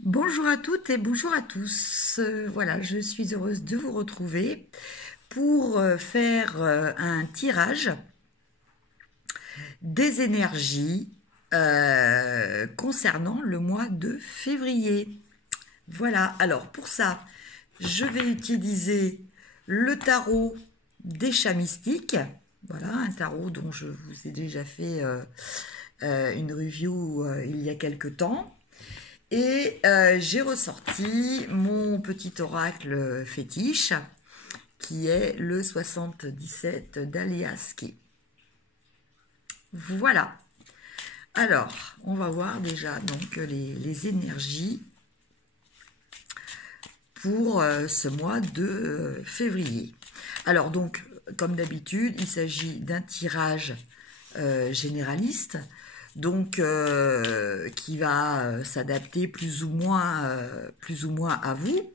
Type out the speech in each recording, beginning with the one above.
Bonjour à toutes et bonjour à tous. Voilà, je suis heureuse de vous retrouver pour faire un tirage des énergies concernant le mois de février. Voilà, alors pour ça, je vais utiliser le tarot des chats mystiques. Voilà, un tarot dont je vous ai déjà fait une review il y a quelque temps. Et j'ai ressorti mon petit oracle fétiche, qui est le 77 d'Aliaski. Voilà. Alors, on va voir déjà donc les énergies pour ce mois de février. Alors donc, comme d'habitude, il s'agit d'un tirage généraliste, donc qui va s'adapter plus ou moins à vous.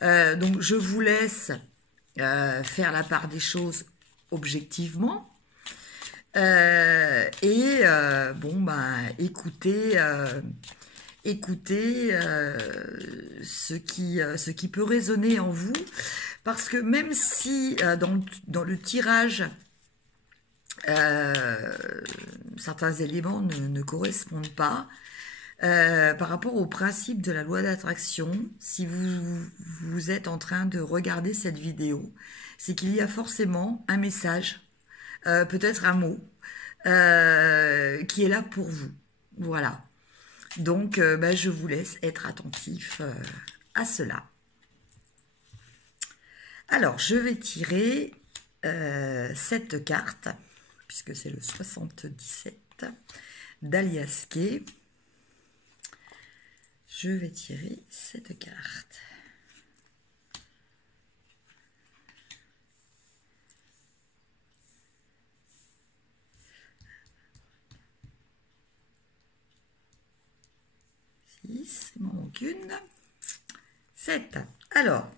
Donc je vous laisse faire la part des choses objectivement bon ben écoutez ce qui peut résonner en vous, parce que même si dans le tirage certains éléments ne correspondent pas par rapport au principe de la loi d'attraction, si vous êtes en train de regarder cette vidéo, c'est qu'il y a forcément un message, peut-être un mot, qui est là pour vous. Voilà. Donc, je vous laisse être attentif à cela. Alors, je vais tirer cette carte, puisque c'est le 77 d'Aliaski. Je vais tirer cette carte. Six, il m'en manque une. 7. Alors,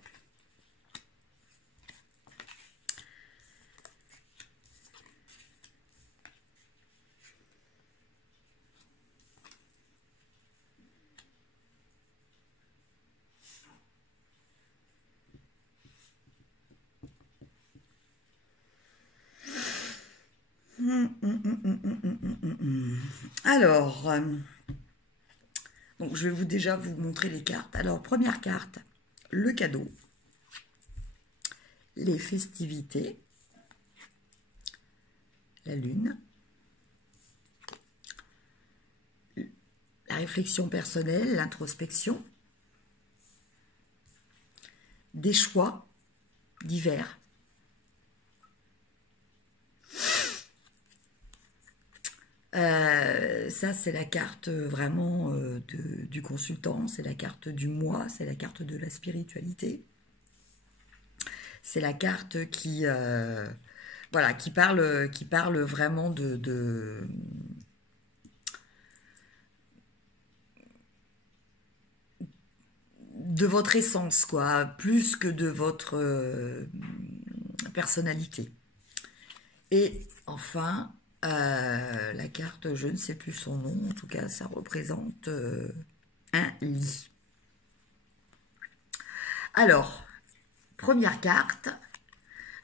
Alors, donc je vais déjà vous montrer les cartes. Alors, première carte, le cadeau, les festivités, la lune, la réflexion personnelle, l'introspection, des choix divers, ça c'est la carte vraiment du consultant, c'est la carte du moi, c'est la carte de la spiritualité, c'est la carte qui voilà, qui parle vraiment de votre essence, quoi, plus que de votre personnalité. Et enfin, la carte, je ne sais plus son nom, en tout cas, ça représente un lit. Alors, première carte,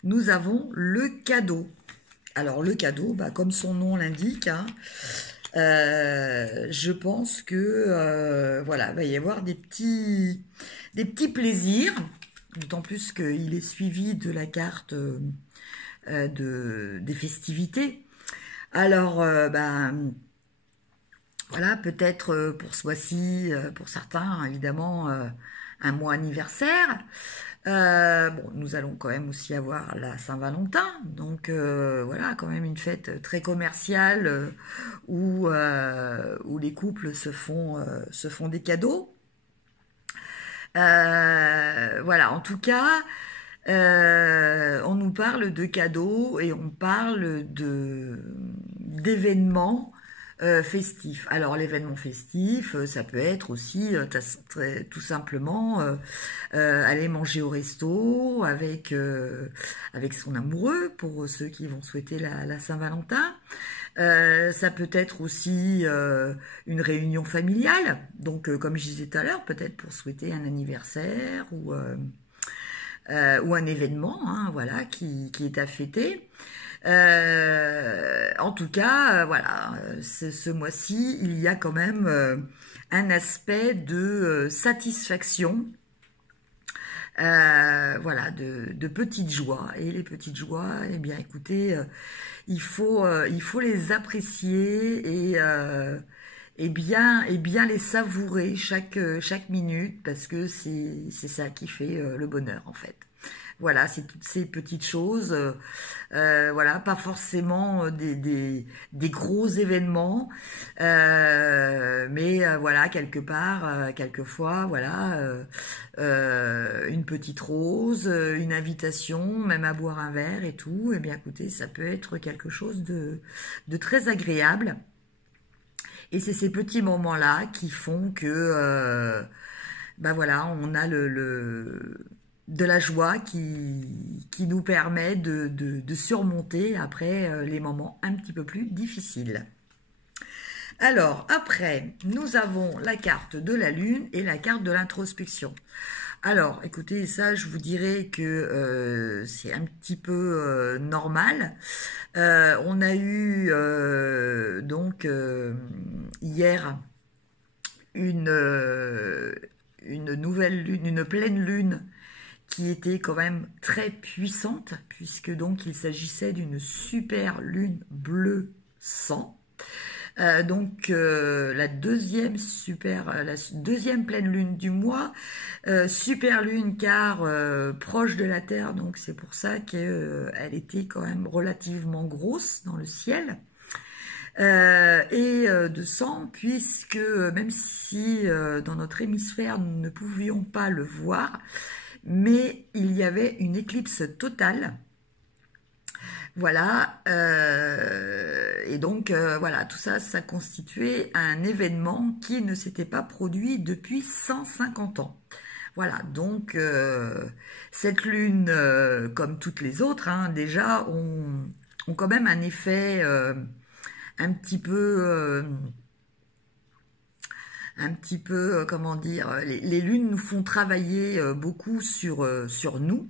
nous avons le cadeau. Alors, le cadeau, comme son nom l'indique, hein, je pense que voilà, il va y avoir des petits plaisirs, d'autant plus qu'il est suivi de la carte des festivités. Alors, voilà, peut-être pour ce mois-ci, pour certains, évidemment, un mois anniversaire. Bon, nous allons quand même aussi avoir la Saint-Valentin, donc voilà, quand même une fête très commerciale où les couples se font des cadeaux. Voilà, en tout cas, on nous parle de cadeaux et on parle d'événements festifs. Alors l'événement festif, ça peut être aussi tout simplement aller manger au resto avec son amoureux, pour ceux qui vont souhaiter la Saint-Valentin. Ça peut être aussi une réunion familiale, donc comme je disais tout à l'heure, peut-être pour souhaiter un anniversaire ou un événement, hein, voilà, qui est à fêter. En tout cas, voilà, ce mois-ci, il y a quand même un aspect de satisfaction, voilà, de petites joies. Et les petites joies, eh bien, écoutez, il faut les apprécier et bien les savourer chaque minute parce que c'est ça qui fait le bonheur en fait. Voilà, c'est toutes ces petites choses, voilà, pas forcément des gros événements, mais voilà, quelque part, quelquefois, voilà, une petite rose, une invitation, même à boire un verre et tout, eh bien écoutez, ça peut être quelque chose de très agréable. Et c'est ces petits moments-là qui font que, ben voilà, on a de la joie qui nous permet de surmonter après les moments un petit peu plus difficiles. Alors, après, nous avons la carte de la Lune et la carte de l'introspection. Alors, écoutez, ça, je vous dirais que c'est un petit peu normal. On a eu, donc, hier, une nouvelle lune, une pleine lune, qui était quand même très puissante, puisque donc il s'agissait d'une super lune bleu sang. Donc la deuxième pleine lune du mois, super lune car proche de la Terre, donc c'est pour ça qu'elle était quand même relativement grosse dans le ciel. Et de sang, puisque même si dans notre hémisphère nous ne pouvions pas le voir, mais il y avait une éclipse totale. Voilà, et donc voilà, tout ça, ça constituait un événement qui ne s'était pas produit depuis 150 ans. Voilà, donc cette lune, comme toutes les autres, hein, déjà, ont quand même un effet un petit peu... comment dire, les lunes nous font travailler beaucoup sur nous.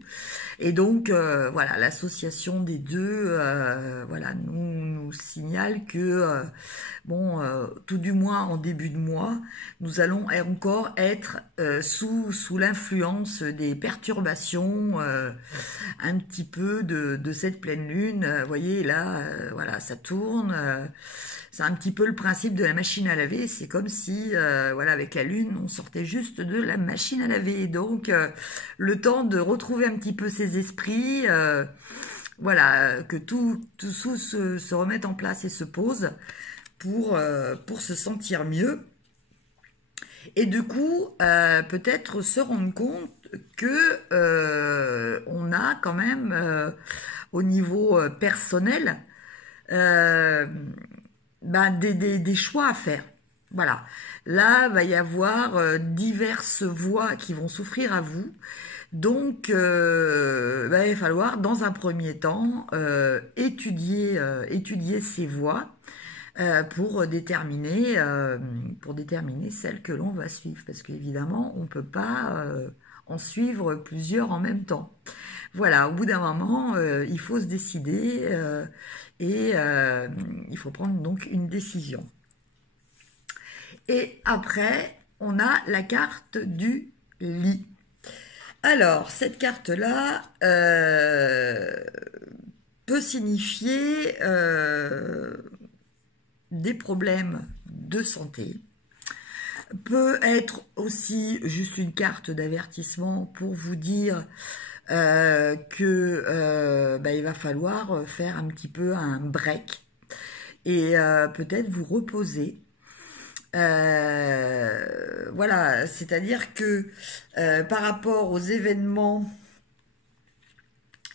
Et donc, voilà, l'association des deux, voilà, nous signale que, bon, tout du moins en début de mois, nous allons encore être sous l'influence des perturbations un petit peu de cette pleine lune. Vous voyez, là, voilà, ça tourne. C'est un petit peu le principe de la machine à laver. C'est comme si, voilà, avec la lune, on sortait juste de la machine à laver. Donc, le temps de retrouver un petit peu ses esprits, voilà, que tout se remette en place et se pose pour se sentir mieux. Et du coup, peut-être se rendre compte que on a quand même, au niveau personnel, ben des choix à faire. Voilà. Là, va y avoir diverses voies qui vont s'offrir à vous. Donc, ben, il va falloir, dans un premier temps, étudier ces voies pour déterminer celle que l'on va suivre. Parce qu'évidemment, on ne peut pas en suivre plusieurs en même temps. Voilà, au bout d'un moment, il faut se décider et il faut prendre donc une décision. Et après, on a la carte du lit. Alors, cette carte-là peut signifier des problèmes de santé, peut être aussi juste une carte d'avertissement pour vous dire que il va falloir faire un petit peu un break et peut-être vous reposer. Voilà, c'est-à-dire que par rapport aux événements,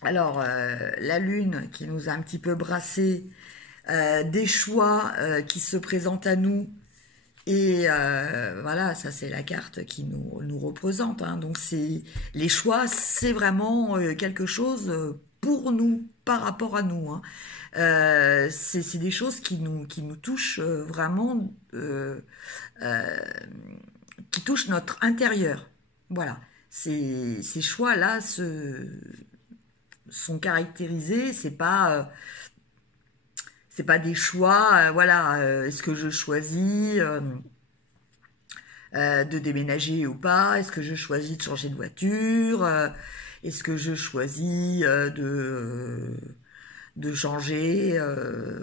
alors la lune qui nous a un petit peu brassé, des choix qui se présentent à nous, et voilà, ça c'est la carte qui nous représente, hein. Donc les choix, c'est vraiment quelque chose pour nous, par rapport à nous, hein. c'est des choses qui nous touchent vraiment, qui touchent notre intérieur. Voilà, ces choix-là sont caractérisés, c'est pas des choix, voilà, est-ce que je choisis de déménager ou pas, est-ce que je choisis de changer de voiture, est-ce que je choisis de changer,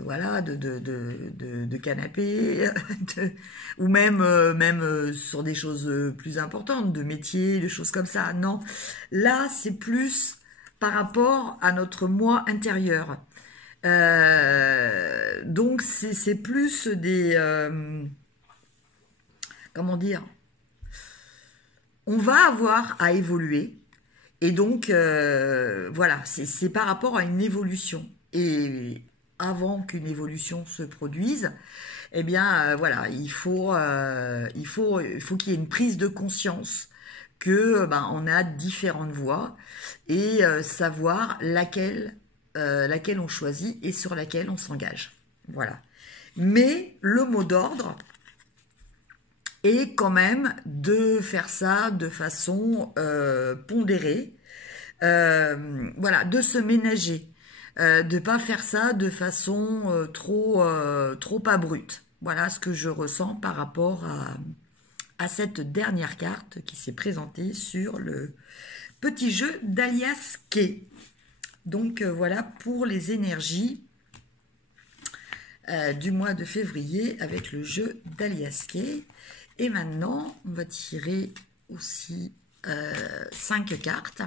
voilà, de canapé, ou même sur des choses plus importantes, de métier, de choses comme ça. Non, là, c'est plus par rapport à notre moi intérieur. Donc, c'est plus des... comment dire? On va avoir à évoluer. Et donc, voilà, c'est par rapport à une évolution. Et avant qu'une évolution se produise, eh bien, voilà, il faut qu'il y ait une prise de conscience que on a différentes voies et savoir laquelle on choisit et sur laquelle on s'engage. Voilà. Mais le mot d'ordre est quand même de faire ça de façon pondérée, voilà, de se ménager, de pas faire ça de façon trop abrupte. Voilà ce que je ressens par rapport à cette dernière carte qui s'est présentée sur le petit jeu d'Alias Kay. Donc voilà pour les énergies du mois de février avec le jeu d'Alias Kay. Et maintenant, on va tirer aussi 5 cartes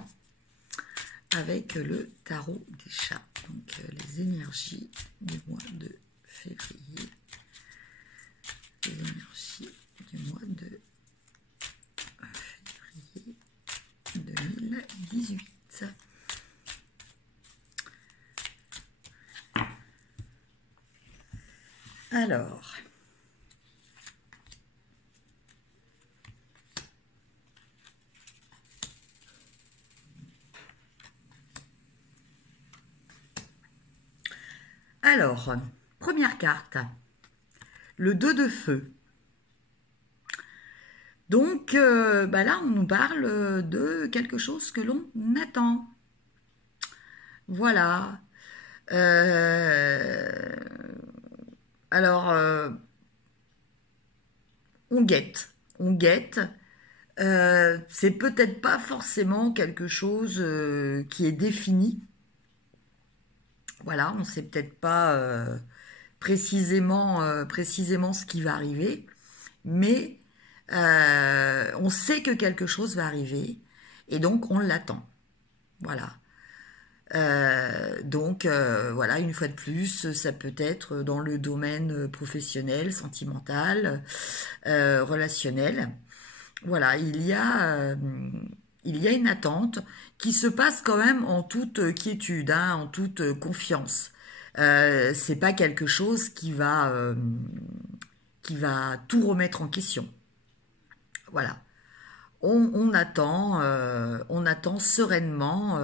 avec le tarot des chats. Donc les énergies du mois de février. Les énergies du mois de février 2018. Alors, première carte, le 2 de feu. Donc, là, on nous parle de quelque chose que l'on attend. Voilà. Alors, on guette. C'est peut-être pas forcément quelque chose qui est défini. Voilà, on ne sait peut-être pas précisément ce qui va arriver, mais on sait que quelque chose va arriver et donc on l'attend. Voilà. Donc, voilà, une fois de plus, ça peut être dans le domaine professionnel, sentimental, relationnel. Voilà, il y a une attente qui se passe quand même en toute quiétude, hein, en toute confiance. C'est pas quelque chose qui va tout remettre en question. Voilà. On attend sereinement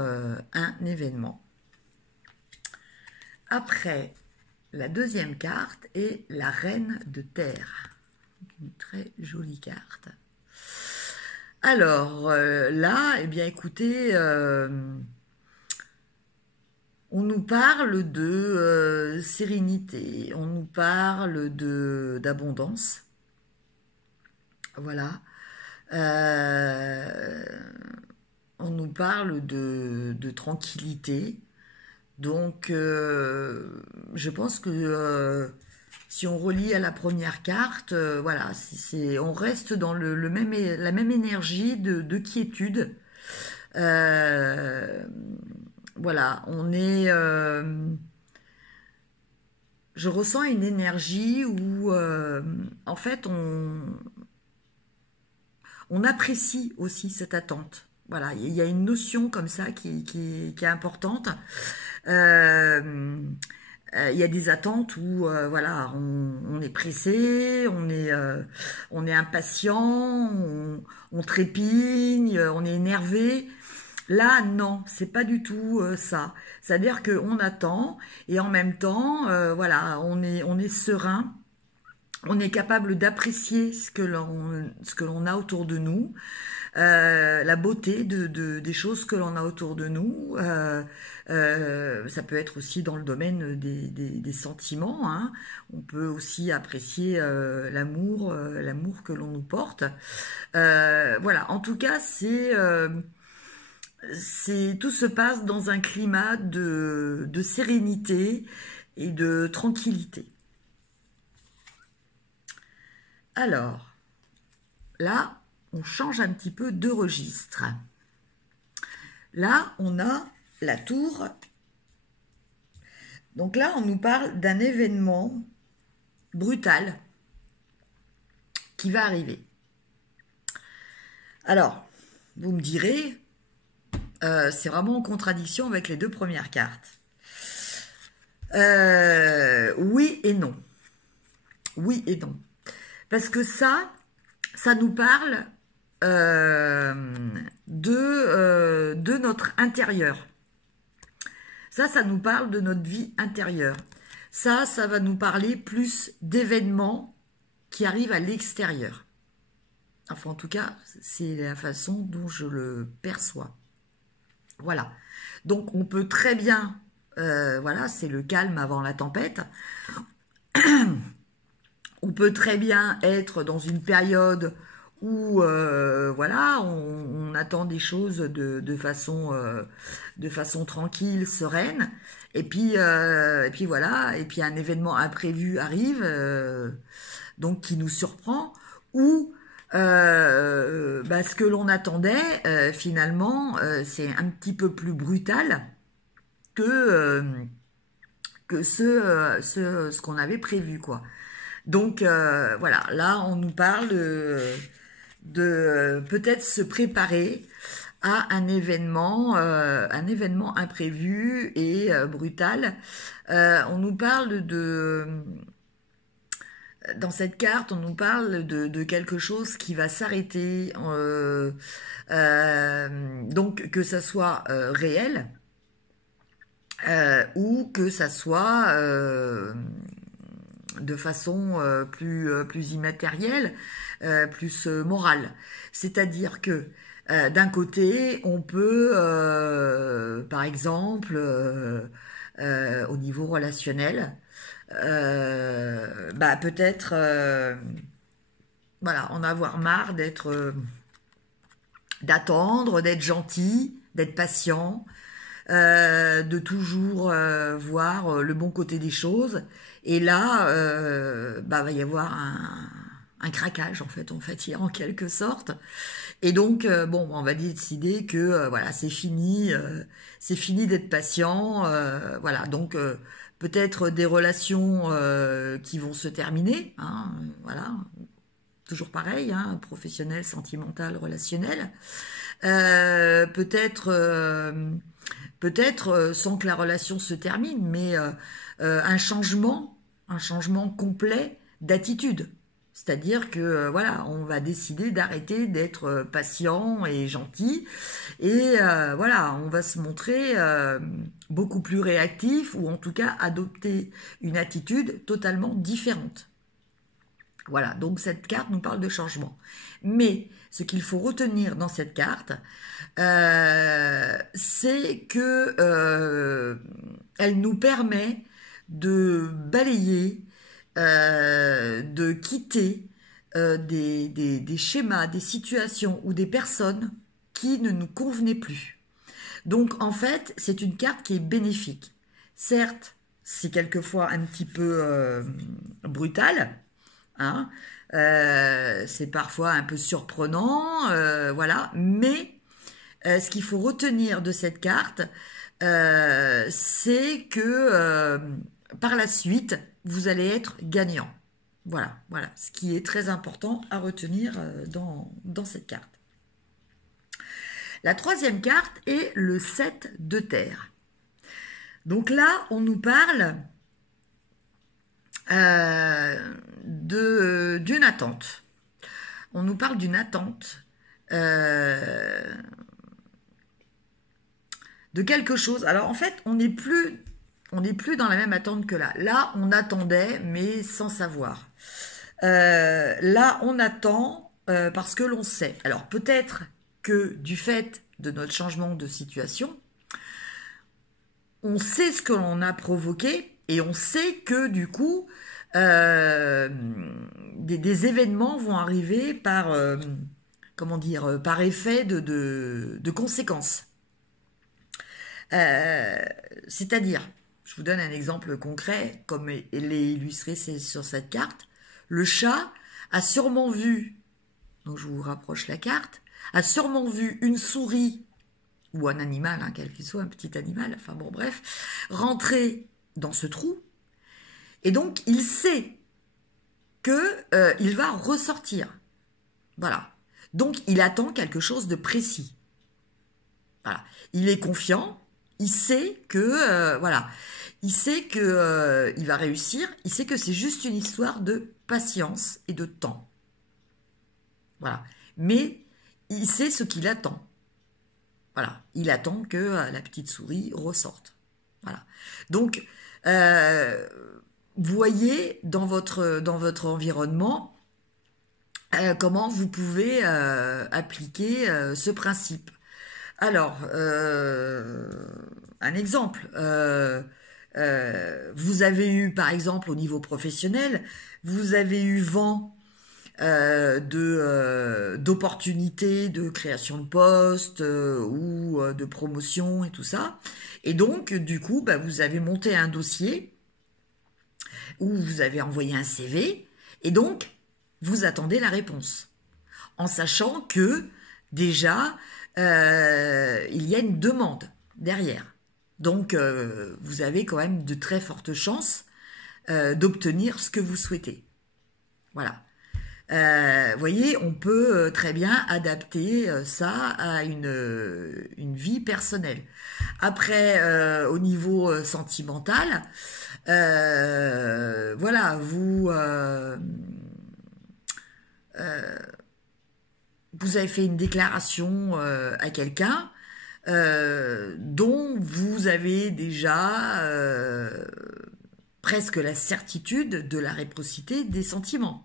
un événement. Après, la deuxième carte est la Reine de Terre. Une très jolie carte. Alors, là, eh bien, écoutez, on nous parle de sérénité, on nous parle d'abondance. Voilà. On nous parle de tranquillité. Donc, je pense que si on relie à la première carte, voilà, on reste dans la même énergie de quiétude. Voilà, on est... je ressens une énergie où, en fait, on apprécie aussi cette attente. Voilà, il y a une notion comme ça qui est importante. Il y a des attentes où voilà, on est pressé, on est impatient, on trépigne, on est énervé. Là, non, c'est pas du tout ça. C'est-à-dire qu'on attend et en même temps, voilà, on est serein, on est capable d'apprécier ce que l'on a autour de nous, la beauté des choses que l'on a autour de nous. Ça peut être aussi dans le domaine des sentiments, hein. On peut aussi apprécier l'amour que l'on nous porte. Voilà, en tout cas, tout se passe dans un climat de sérénité et de tranquillité. Alors, là, on change un petit peu de registre. Là, on a la tour. Donc là, on nous parle d'un événement brutal qui va arriver. Alors, vous me direz, c'est vraiment en contradiction avec les deux premières cartes. Oui et non. Oui et non. Parce que ça nous parle de notre intérieur. Ça nous parle de notre vie intérieure. Ça va nous parler plus d'événements qui arrivent à l'extérieur. Enfin, en tout cas, c'est la façon dont je le perçois. Voilà. Donc, on peut très bien, voilà, c'est le calme avant la tempête. On peut très bien être dans une période où, voilà, on attend des choses de façon tranquille, sereine. Et puis voilà, et puis un événement imprévu arrive, donc qui nous surprend, ou ce que l'on attendait, finalement, c'est un petit peu plus brutal que ce qu'on avait prévu, quoi. Donc voilà, là on nous parle de peut-être se préparer à un événement imprévu et brutal. On nous parle dans cette carte, on nous parle de quelque chose qui va s'arrêter, donc que ça soit réel ou que ça soit de façon plus immatérielle, plus morale. C'est-à-dire que d'un côté, on peut, par exemple, au niveau relationnel, peut-être voilà, en avoir marre d'attendre, d'être gentil, d'être patient, de toujours voir le bon côté des choses. Et là, va y avoir un craquage en fait, en quelque sorte. Et donc, on va décider que voilà, c'est fini d'être patient. Voilà, donc peut-être des relations qui vont se terminer. Hein, voilà, toujours pareil, hein, professionnel, sentimental, relationnel. Peut-être sans que la relation se termine, mais un changement complet d'attitude. C'est-à-dire que voilà, on va décider d'arrêter d'être patient et gentil, et voilà, on va se montrer beaucoup plus réactif, ou en tout cas adopter une attitude totalement différente. Voilà, donc cette carte nous parle de changement. Mais ce qu'il faut retenir dans cette carte, c'est que elle nous permet de balayer, de quitter des schémas, des situations ou des personnes qui ne nous convenaient plus. Donc en fait, c'est une carte qui est bénéfique. Certes, c'est quelquefois un petit peu brutal, hein, c'est parfois un peu surprenant, voilà, mais ce qu'il faut retenir de cette carte, c'est que par la suite, vous allez être gagnant. Voilà, ce qui est très important à retenir dans cette carte. La troisième carte est le 7 de terre. Donc là, on nous parle d'une attente. On nous parle d'une attente de quelque chose. Alors en fait, on n'est plus dans la même attente que là. Là, on attendait, mais sans savoir. Là, on attend parce que l'on sait. Alors peut-être que du fait de notre changement de situation, on sait ce que l'on a provoqué et on sait que du coup, des événements vont arriver par, comment dire, par effet de conséquences. C'est-à-dire, je vous donne un exemple concret, comme elle est illustrée sur cette carte. Le chat a sûrement vu, donc je vous rapproche la carte, a sûrement vu une souris ou un animal, hein, quel qu'il soit, un petit animal, enfin bon bref, rentrer dans ce trou. Et donc il sait qu'il va ressortir. Voilà. Donc il attend quelque chose de précis. Voilà. Il est confiant, il sait que voilà, il sait que il va réussir, il sait que c'est juste une histoire de patience et de temps. Voilà. Mais il sait ce qu'il attend. Voilà. Il attend que la petite souris ressorte. Voilà. Donc voyez dans votre environnement comment vous pouvez appliquer ce principe. Alors, un exemple, vous avez eu, par exemple, au niveau professionnel, vous avez eu vent d'opportunités de création de poste ou de promotion et tout ça. Et donc, du coup, bah, vous avez monté un dossier ou vous avez envoyé un CV et donc, vous attendez la réponse. En sachant que, déjà, il y a une demande derrière. Donc, vous avez quand même de très fortes chances d'obtenir ce que vous souhaitez. Voilà. Vous voyez, on peut très bien adapter ça à une vie personnelle. Après, au niveau sentimental, voilà, vous avez fait une déclaration à quelqu'un dont vous avez déjà presque la certitude de la réciprocité des sentiments.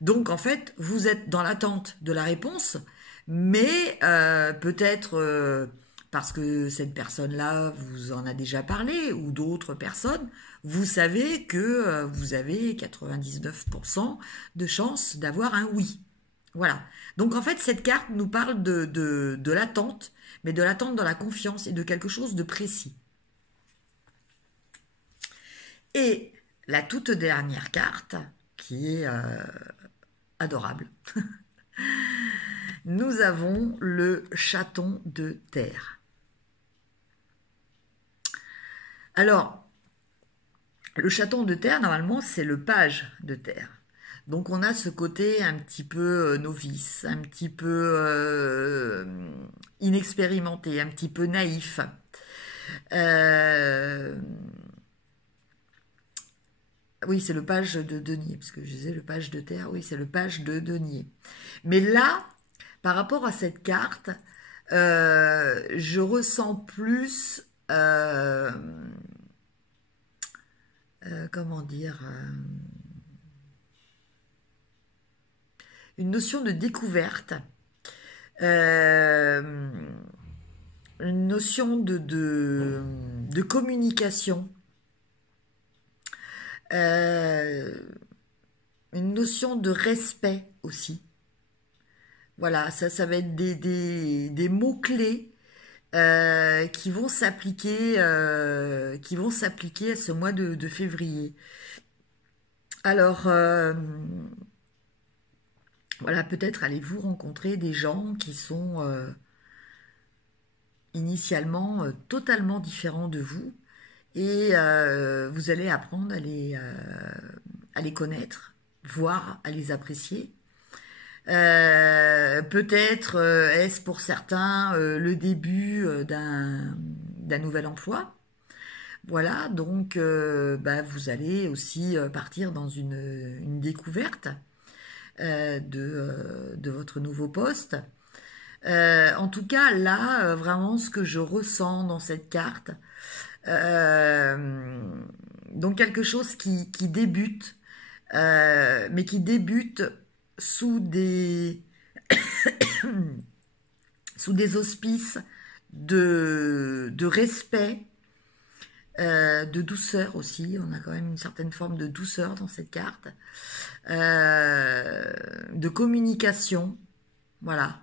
Donc en fait, vous êtes dans l'attente de la réponse, mais peut-être parce que cette personne-là vous en a déjà parlé, ou d'autres personnes, vous savez que vous avez 99% de chances d'avoir un oui. Voilà. Donc en fait, cette carte nous parle de l'attente, mais de l'attente dans la confiance et de quelque chose de précis. Et la toute dernière carte, qui est adorable, nous avons le chaton de terre. Alors, le chaton de terre, normalement, c'est le page de terre. Donc on a ce côté un petit peu novice, un petit peu inexpérimenté, un petit peu naïf. Oui, c'est le page de denier, parce que je disais le page de terre, oui, c'est le page de denier. Mais là, par rapport à cette carte, je ressens plus, comment dire, une notion de découverte, une notion de communication, une notion de respect aussi. Voilà, ça va être des mots-clés qui vont s'appliquer à ce mois de février. Alors, voilà, peut-être allez-vous rencontrer des gens qui sont initialement totalement différents de vous et vous allez apprendre à les connaître, voire à les apprécier. Peut-être est-ce pour certains le début d'un nouvel emploi. Voilà, donc bah, vous allez aussi partir dans une découverte de votre nouveau poste. En tout cas, là, vraiment, ce que je ressens dans cette carte, euh, donc quelque chose qui débute, mais qui débute sous des, sous des auspices de respect, de douceur aussi. On a quand même une certaine forme de douceur dans cette carte, de communication, voilà.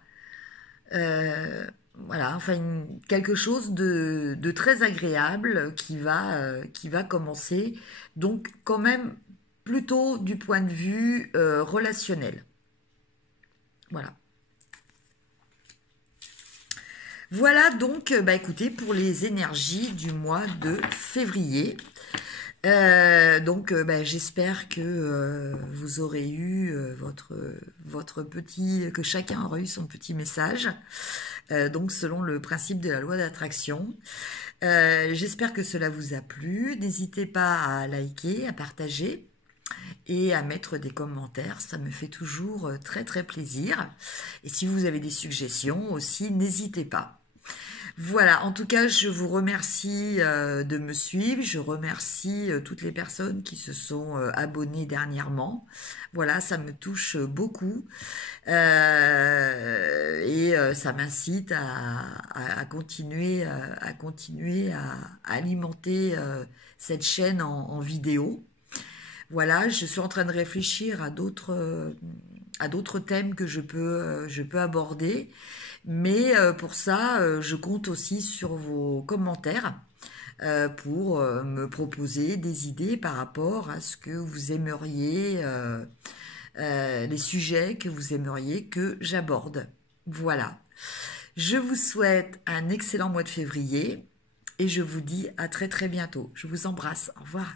Euh, voilà, enfin quelque chose de très agréable qui va commencer. Donc quand même plutôt du point de vue relationnel. Voilà. Voilà donc, bah écoutez, pour les énergies du mois de février. Donc, bah, j'espère que vous aurez eu votre petit, que chacun aura eu son petit message. Donc, selon le principe de la loi d'attraction. J'espère que cela vous a plu. N'hésitez pas à liker, à partager et à mettre des commentaires. Ça me fait toujours très très plaisir. Et si vous avez des suggestions aussi, n'hésitez pas. Voilà, en tout cas, je vous remercie de me suivre. Je remercie toutes les personnes qui se sont abonnées dernièrement. Voilà, ça me touche beaucoup et ça m'incite à continuer, à alimenter cette chaîne en vidéo. Voilà, je suis en train de réfléchir à d'autres thèmes que je peux aborder. Mais pour ça, je compte aussi sur vos commentaires pour me proposer des idées par rapport à ce que vous aimeriez, les sujets que vous aimeriez que j'aborde. Voilà. Je vous souhaite un excellent mois de février et je vous dis à très très bientôt. Je vous embrasse. Au revoir.